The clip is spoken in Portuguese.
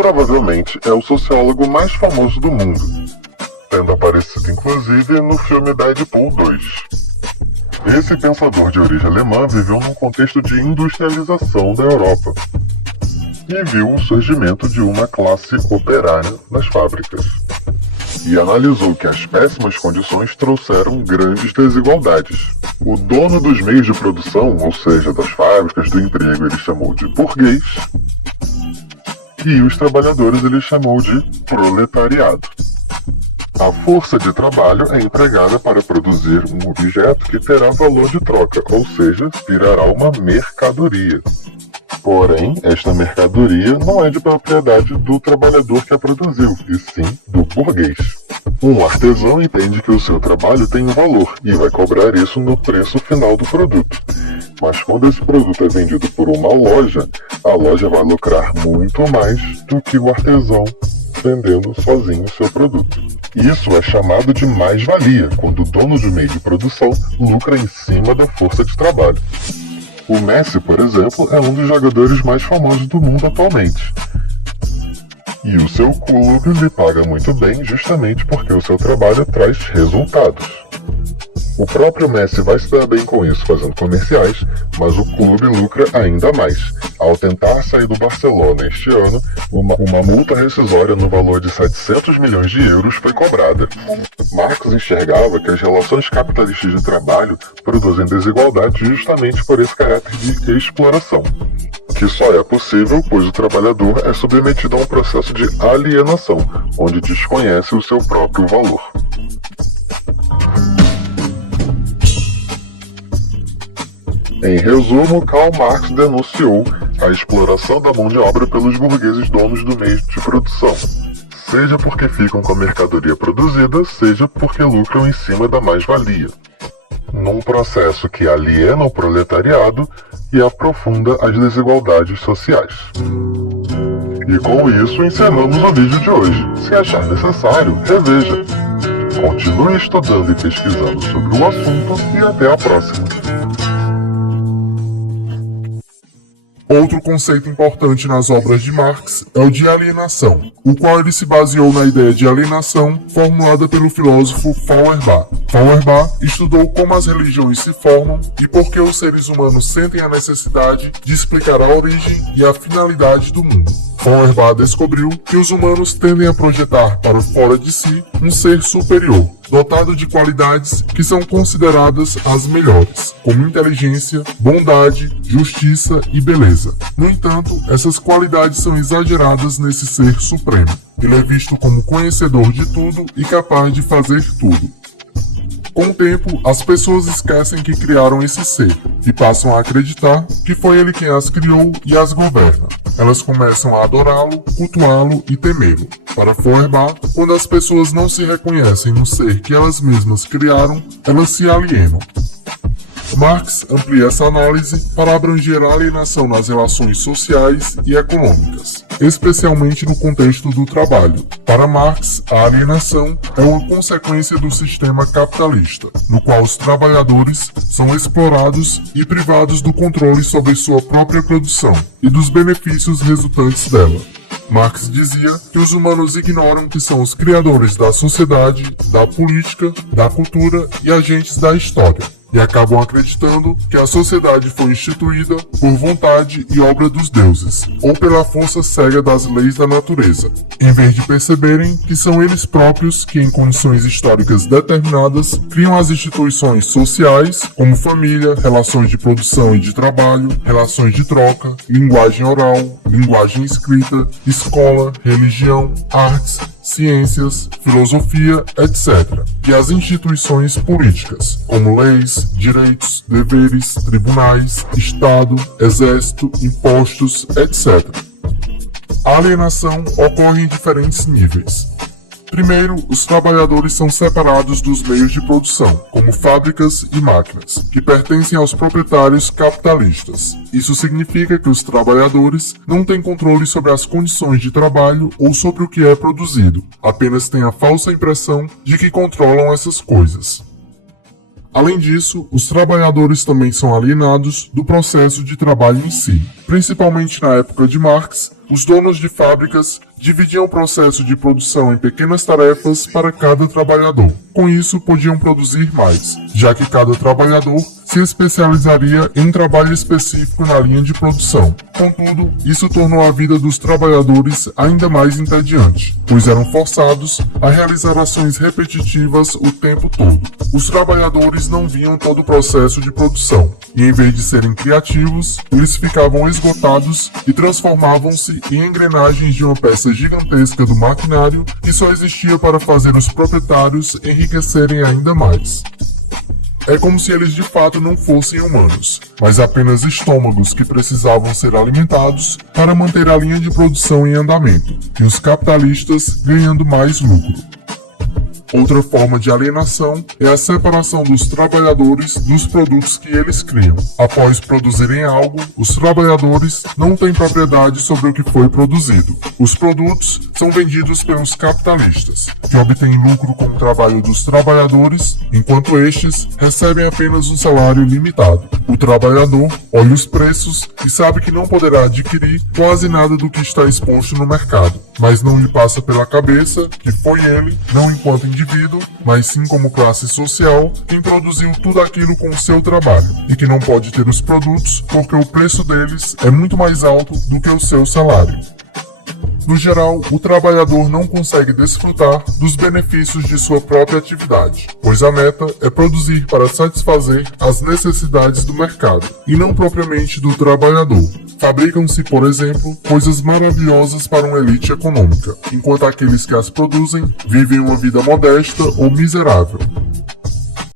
provavelmente é o sociólogo mais famoso do mundo, tendo aparecido inclusive no filme Deadpool 2. Esse pensador de origem alemã viveu num contexto de industrialização da Europa e viu o surgimento de uma classe operária nas fábricas. E analisou que as péssimas condições trouxeram grandes desigualdades. O dono dos meios de produção, ou seja, das fábricas, do emprego, ele chamou de burguês, e os trabalhadores ele chamou de proletariado. A força de trabalho é empregada para produzir um objeto que terá valor de troca, ou seja, virará uma mercadoria. Porém, esta mercadoria não é de propriedade do trabalhador que a produziu, e sim do burguês. Um artesão entende que o seu trabalho tem um valor e vai cobrar isso no preço final do produto. Mas quando esse produto é vendido por uma loja, a loja vai lucrar muito mais do que o artesão vendendo sozinho o seu produto. Isso é chamado de mais-valia, quando o dono do meio de produção lucra em cima da força de trabalho. O Messi, por exemplo, é um dos jogadores mais famosos do mundo atualmente. E o seu clube lhe paga muito bem justamente porque o seu trabalho traz resultados. O próprio Messi vai se dar bem com isso fazendo comerciais, mas o clube lucra ainda mais. Ao tentar sair do Barcelona este ano, uma multa rescisória no valor de 700 milhões de euros foi cobrada. Marx enxergava que as relações capitalistas de trabalho produzem desigualdade justamente por esse caráter de exploração, que só é possível pois o trabalhador é submetido a um processo de alienação, onde desconhece o seu próprio valor. Em resumo, Karl Marx denunciou a exploração da mão de obra pelos burgueses donos do meio de produção, seja porque ficam com a mercadoria produzida, seja porque lucram em cima da mais-valia, num processo que aliena o proletariado e aprofunda as desigualdades sociais. E com isso encerramos o vídeo de hoje. Se achar necessário, reveja. Continue estudando e pesquisando sobre o assunto e até a próxima. Outro conceito importante nas obras de Marx é o de alienação, o qual ele se baseou na ideia de alienação formulada pelo filósofo Feuerbach. Feuerbach estudou como as religiões se formam e por que os seres humanos sentem a necessidade de explicar a origem e a finalidade do mundo. Feuerbach descobriu que os humanos tendem a projetar para fora de si um ser superior, dotado de qualidades que são consideradas as melhores, como inteligência, bondade, justiça e beleza. No entanto, essas qualidades são exageradas nesse ser supremo. Ele é visto como conhecedor de tudo e capaz de fazer tudo. Com o tempo, as pessoas esquecem que criaram esse ser e passam a acreditar que foi ele quem as criou e as governa. Elas começam a adorá-lo, cultuá-lo e temê-lo. Para Feuerbach, quando as pessoas não se reconhecem no ser que elas mesmas criaram, elas se alienam. Marx amplia essa análise para abranger a alienação nas relações sociais e econômicas, especialmente no contexto do trabalho. Para Marx, a alienação é uma consequência do sistema capitalista, no qual os trabalhadores são explorados e privados do controle sobre sua própria produção e dos benefícios resultantes dela. Marx dizia que os humanos ignoram que são os criadores da sociedade, da política, da cultura e agentes da história, e acabam acreditando que a sociedade foi instituída por vontade e obra dos deuses, ou pela força cega das leis da natureza, em vez de perceberem que são eles próprios que, em condições históricas determinadas, criam as instituições sociais, como família, relações de produção e de trabalho, relações de troca, linguagem oral, linguagem escrita, escola, religião, artes, ciências, filosofia, etc., e as instituições políticas, como leis, direitos, deveres, tribunais, Estado, exército, impostos, etc. A alienação ocorre em diferentes níveis. Primeiro, os trabalhadores são separados dos meios de produção, como fábricas e máquinas, que pertencem aos proprietários capitalistas. Isso significa que os trabalhadores não têm controle sobre as condições de trabalho ou sobre o que é produzido, apenas têm a falsa impressão de que controlam essas coisas. Além disso, os trabalhadores também são alienados do processo de trabalho em si. Principalmente na época de Marx, os donos de fábricas dividiam o processo de produção em pequenas tarefas para cada trabalhador. Com isso, podiam produzir mais, já que cada trabalhador se especializaria em um trabalho específico na linha de produção. Contudo, isso tornou a vida dos trabalhadores ainda mais entediante, pois eram forçados a realizar ações repetitivas o tempo todo. Os trabalhadores não viam todo o processo de produção, e em vez de serem criativos, eles ficavam esgotados e transformavam-se em engrenagens de uma peça gigantesca do maquinário que só existia para fazer os proprietários enriquecerem ainda mais. É como se eles de fato não fossem humanos, mas apenas estômagos que precisavam ser alimentados para manter a linha de produção em andamento, e os capitalistas ganhando mais lucro. Outra forma de alienação é a separação dos trabalhadores dos produtos que eles criam. Após produzirem algo, os trabalhadores não têm propriedade sobre o que foi produzido. Os produtos são vendidos pelos capitalistas, que obtêm lucro com o trabalho dos trabalhadores, enquanto estes recebem apenas um salário limitado. O trabalhador olha os preços e sabe que não poderá adquirir quase nada do que está exposto no mercado, mas não lhe passa pela cabeça que foi ele, não enquanto indivíduo, mas sim como classe social, quem produziu tudo aquilo com o seu trabalho, e que não pode ter os produtos porque o preço deles é muito mais alto do que o seu salário. No geral, o trabalhador não consegue desfrutar dos benefícios de sua própria atividade, pois a meta é produzir para satisfazer as necessidades do mercado, e não propriamente do trabalhador. Fabricam-se, por exemplo, coisas maravilhosas para uma elite econômica, enquanto aqueles que as produzem vivem uma vida modesta ou miserável.